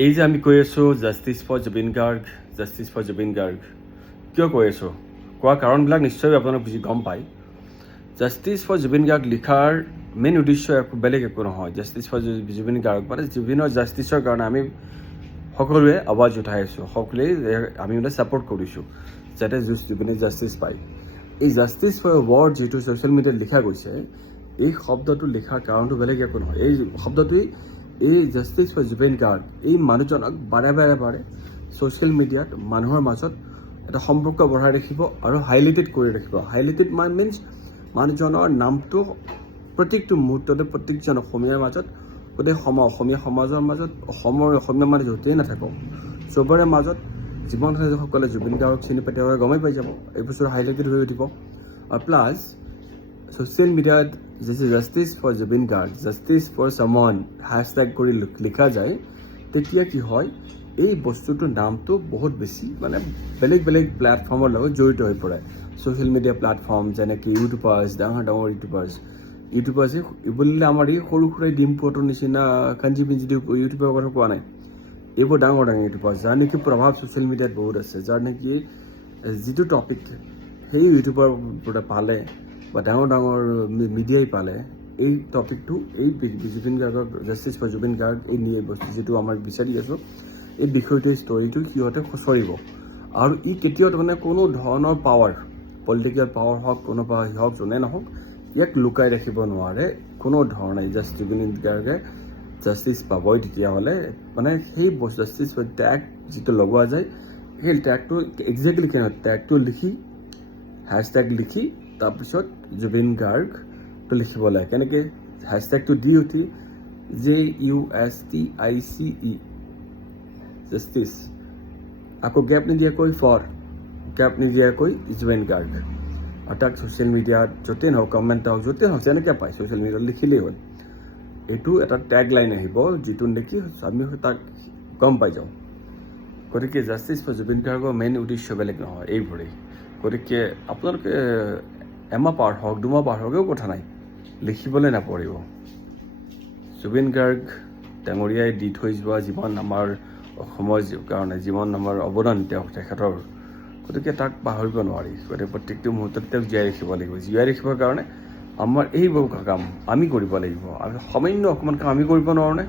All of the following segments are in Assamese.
এই যে আমি কৈ আছোঁ justice for Zubeen Garg, justice for Zubeen Garg, কিয় কৈ আছোঁ? কোৱা কাৰণবিলাক নিশ্চয় আপোনালোক বুজি গম পায়। জাষ্টিছ ফৰ জুবিন গাৰ্গ লিখাৰ মেইন উদ্দেশ্য বেলেগ একো নহয়। জাষ্টিছ ফৰ জুবিন গাৰ্গ মানে জুবিনৰ জাষ্টিছৰ কাৰণে আমি সকলোৱে আৱাজ উঠাই আছোঁ, সকলোৱে আমি মানে ছাপোৰ্ট কৰিছোঁ যাতে জুবিনে জাষ্টিছ পায়। এই জাষ্টিছ ফৰ ৱৰ্ড যিটো ছ'চিয়েল মিডিয়াত লিখা গৈছে, এই শব্দটো লিখাৰ কাৰণটো বেলেগ একো নহয়। এই শব্দটোৱেই এই জাষ্টিছ ফৰ জুবিন গাৰ্গ এই মানুহজনক বাৰে ছ'চিয়েল মিডিয়াত মানুহৰ মাজত এটা সম্পৰ্ক বঢ়াই ৰাখিব আৰু হাইলাইটেড কৰি ৰাখিব। হাইলাইটেড মিনছ মানুহজনৰ নামটো প্ৰত্যেকটো মুহূৰ্ততে প্ৰত্যেকজন অসমীয়াৰ মাজত, গোটেই অসমীয়া সমাজৰ মাজত, অসমীয়া মানুহ য'তেই নাথাকক চবৰে মাজত যিমানসকলে জুবিন গাৰ্গক চিনি পায় তেওঁলোকে গমেই পাই যাব। এই বছৰ হাইলাইটেড হৈ উঠিব। আৰু প্লাছ ছ'চিয়েল মিডিয়াত যেতিয়া justice for Zubeen Garg, justice for Samwan hashtag কৰি লিখা যায়, তেতিয়া কি হয়, এই বস্তুটোৰ নামটো বহুত বেছি মানে বেলেগ প্লেটফৰ্মৰ লগত জড়িত হৈ পৰে। ছ'চিয়েল মিডিয়া প্লেটফৰ্ম যেনেকৈ ইউটিউবাৰ্ছ, ডাঙৰ ইউটিউবাৰ্ছে বুলিলে আমাৰ এই সৰু সুৰা ডিম্পুহঁতৰ নিচিনা কাঞ্জি পিঞ্জি ইউটিউবৰ কথা কোৱা নাই। এইবোৰ ডাঙৰ ইউটিউবাৰ যাৰ নেকি প্ৰভাৱ ছ'চিয়েল মিডিয়াত বহুত আছে, যাৰ নেকি যিটো টপিক সেই ইউটিউবৰ পৰা পালে বা ডাঙৰ মিডিয়াই পালে, এই টপিকটো এই জুবিন গাৰ্গৰ জাষ্টিছ ফৰ জুবিন গাৰ্গ এই বস্তু যিটো আমাৰ বিচাৰি আছোঁ, এই বিষয়টো ষ্টৰিটো সিহঁতে খুচৰিব। আৰু ই কেতিয়াও মানে কোনো ধৰণৰ পাৱাৰ, পলিটিকেল পাৱাৰ হওক, কোনো পাৱাৰ হওক, যোনে নহওক, ইয়াক লুকাই ৰাখিব নোৱাৰে কোনো ধৰণে। জুবিন গাৰ্গে জাষ্টিছ পাবই তেতিয়াহ'লে মানে সেই জাষ্টিছ ফৰ টেগ যিটো লগোৱা যায়, সেই টেগটো একজেক্টলি কেনেকৈ টেগটো লিখি হেছটেগ লিখি তাৰপিছত জুবিন গাৰ্গটো লিখিব লাগে। কেনেকৈ হেছটেগটো দি উঠি JUSTICE জাষ্টিছ, আকৌ গেপ নিদিয়াকৈ গেপ নিদিয়াকৈ জুবিন গাৰ্গ, আৰু তাক ছ'চিয়েল মিডিয়াত য'তেই নহওক, কমেণ্ট হওক, য'তেই হওক, যেনেকৈ পায় ছ'চিয়েল মিডিয়াত লিখিলেই হ'ল। এইটো এটা টেগ লাইন আহিব যিটো নেকি আমি তাক গম পাই যাওঁ। গতিকে জাষ্টিছ ফৰ জুবিন গাৰ্গৰ মেইন উদ্দেশ্য বেলেগ নহয়, এইবোৰেই। গতিকে আপোনালোকে এমাহ পাৰ হওক, দুমাহ পাৰ হওকেও কথা নাই, লিখিবলৈ নপৰিব। জুবিন গাৰ্গ ডাঙৰীয়াই দি থৈ যোৱা যিমান আমাৰ অসমৰ কাৰণে যিমান আমাৰ অৱদান তেখেতৰ, গতিকে তাক পাহৰিব নোৱাৰি। গতিকে প্ৰত্যেকটো মুহূৰ্তত তেওঁক জীয়াই ৰাখিব লাগিব। জীয়াই ৰাখিবৰ কাৰণে আমাৰ এইবোৰ কাম আমি কৰিব লাগিব। আমি সামান্য অকণমান কাম আমি কৰিব নোৱাৰোঁনে?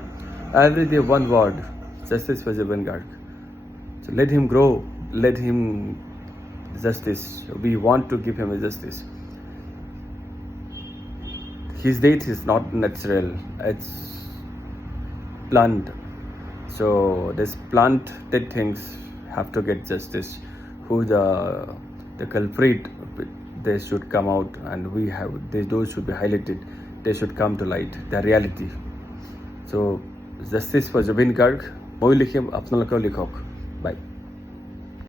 Every day one word, justice for Zubeen Garg. So let him grow, let him justice. We want to give him a justice. His death is not natural, it's planned. So this planted things have to get justice. Who the culprit, they should come out, and those should be highlighted. They should come to light, the reality. So justice for Jubin Garg, moi likhem, apnalokeও likhok. Bye.